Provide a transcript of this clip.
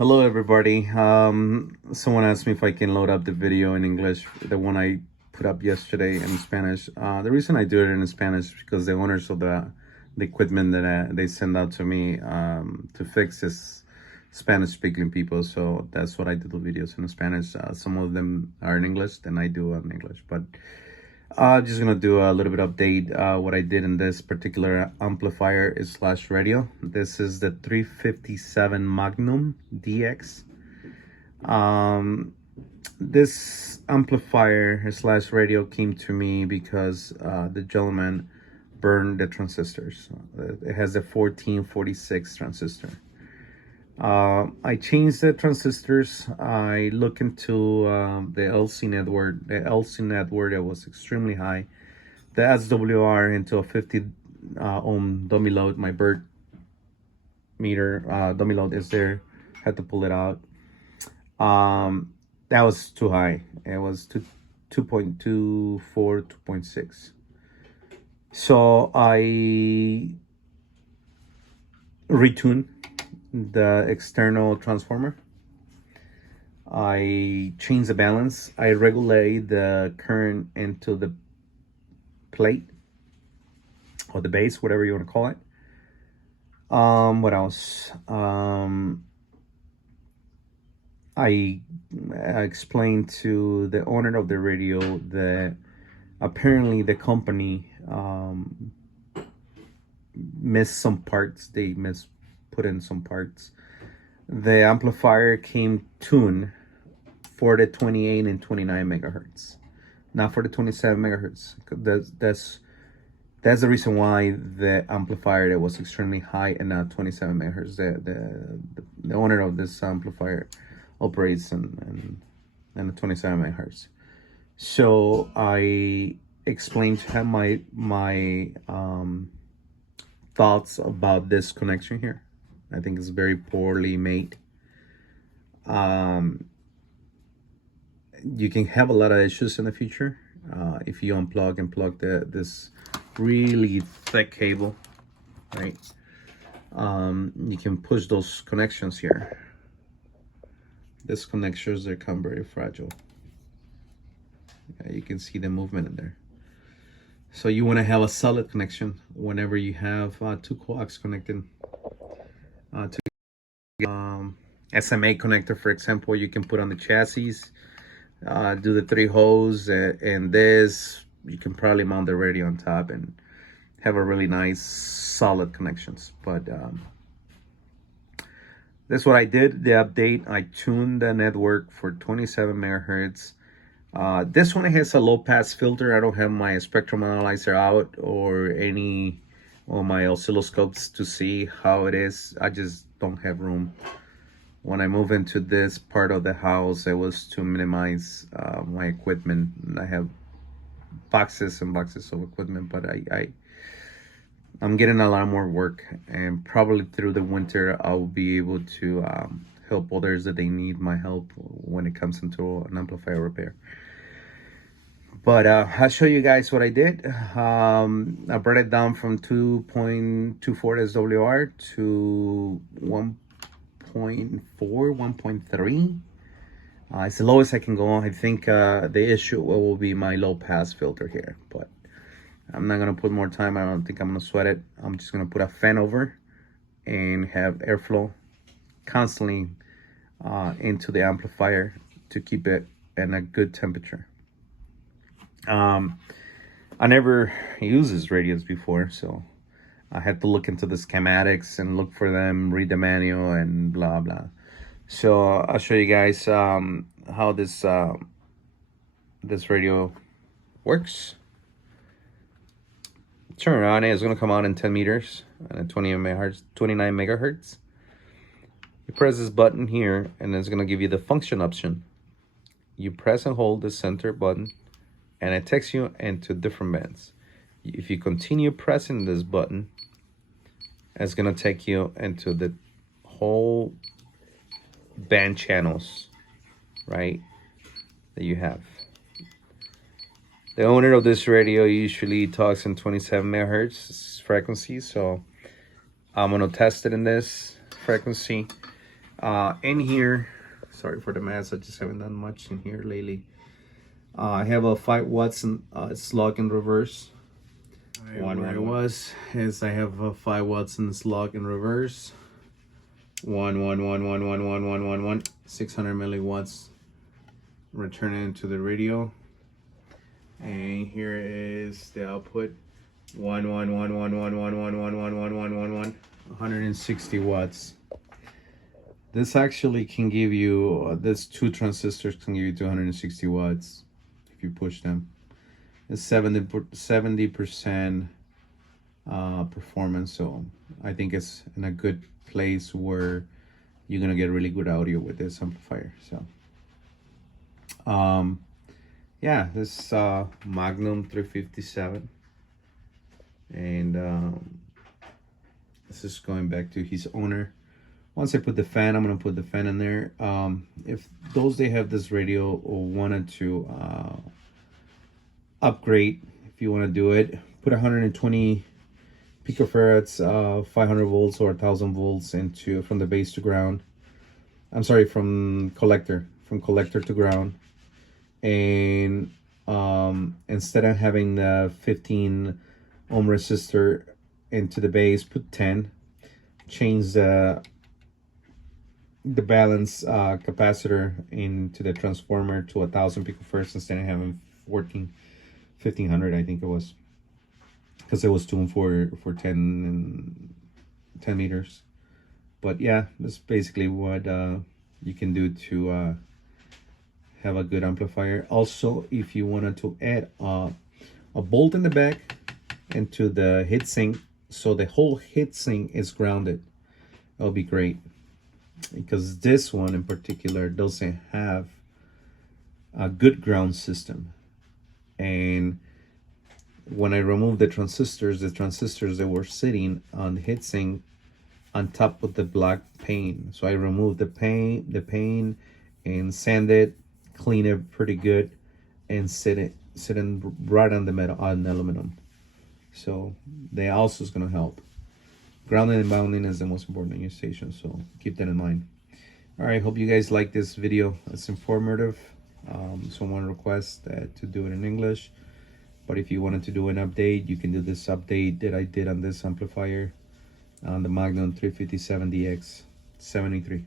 Hello everybody. Someone asked me if I can load up the video in English, the one I put up yesterday in Spanish. The reason I do it in Spanish is because the owners of the equipment that they send out to me to fix is Spanish speaking people. So that's what I do the videos in Spanish. Some of them are in English, then I do in English. But just gonna do a little bit update what I did in this particular amplifier slash radio. This is the 357 Magnum DX. This amplifier slash radio came to me because the gentleman burned the transistors. It has a 1446 transistor. I changed the transistors. I look into the LC network. The LC network that was extremely high. The SWR into a 50 ohm dummy load. My bird meter dummy load is there. Had to pull it out. That was too high. It was 2.24, 2.6. So I retuned the external transformer. I change the balance. I regulate the current into the plate or the base, whatever you want to call it. What else? I explained to the owner of the radio that apparently the company missed some parts. They put in some parts. The amplifier came tuned for the 28 and 29 megahertz, not for the 27 megahertz. That's the reason why the amplifier that was extremely high and not 27 megahertz. The owner of this amplifier operates in the 27 megahertz. So I explained to him my thoughts about this connection here. I think it's very poorly made. You can have a lot of issues in the future if you unplug and plug this really thick cable, right? You can push those connections here. These connections, they come very fragile. You can see the movement in there. So you want to have a solid connection whenever you have two coax connected. SMA connector, for example, you can put on the chassis, do the 3 holes, and this you can probably mount the radio on top and have a really nice solid connections. But that's what I did. The update, I tuned the network for 27 megahertz. This one has a low pass filter. I don't have my spectrum analyzer out or any on my oscilloscopes to see how it is. I just don't have room. When I move into this part of the house, it was to minimize my equipment. I have boxes and boxes of equipment, but I'm getting a lot more work, and probably through the winter I'll be able to help others that they need my help when it comes into an amplifier repair. But I'll show you guys what I did. I brought it down from 2.24 SWR to 1.4, 1.3. It's the lowest I can go. I think the issue will be my low pass filter here, but I'm not gonna put more time. I don't think I'm gonna sweat it. I'm just gonna put a fan over and have airflow constantly into the amplifier to keep it in a good temperature. I never used these radios before, so I had to look into the schematics and look for them, read the manual, and blah blah. So I'll show you guys how this radio works. Turn it on. It's gonna come out in 10 meters and 29 megahertz. You press this button here, and it's gonna give you the function option. You press and hold the center button, and it takes you into different bands. If you continue pressing this button, it's gonna take you into the whole band channels, right, that you have. The owner of this radio usually talks in 27 megahertz frequency, so I'm gonna test it in this frequency. In here, sorry for the mess, I just haven't done much in here lately. I have a 5 watts and slug in reverse. Where I was is I have a 5 watts and slug in reverse. 600 milliwatts. Return it into the radio. And here is the output. 160 watts. This actually can give you, this 2 transistors can give you 260 watts if you push them. It's 70% performance, so I think it's in a good place where you're gonna get really good audio with this amplifier. So yeah, this Magnum 357, and this is going back to his owner. Once I put the fan, I'm gonna put the fan in there. If those they have this radio or wanted to upgrade, if you want to do it, put 120 picofarads, 500 volts or 1000 volts into from the base to ground. I'm sorry, from collector to ground. And instead of having the 15 ohm resistor into the base, put 10. Change the balance capacitor into the transformer to 1000 picofarads instead of having 1500, I think it was, because it was tuned for 10 meters. But yeah, that's basically what you can do to have a good amplifier. Also, if you wanted to add a bolt in the back into the heatsink, so the whole heatsink is grounded, that'll be great, because this one in particular doesn't have a good ground system. And when I removed the transistors that were sitting on the heatsink on top of the black paint. So I removed the paint and sanded, clean it pretty good, and sitting right on the metal, on aluminum. So they also is gonna help. Grounding and mounting is the most important in your station, so keep that in mind. All right, hope you guys like this video. It's informative. Someone requested to do it in English, but if you wanted to do an update, you can do this update that I did on this amplifier on the Magnum 357DX 73.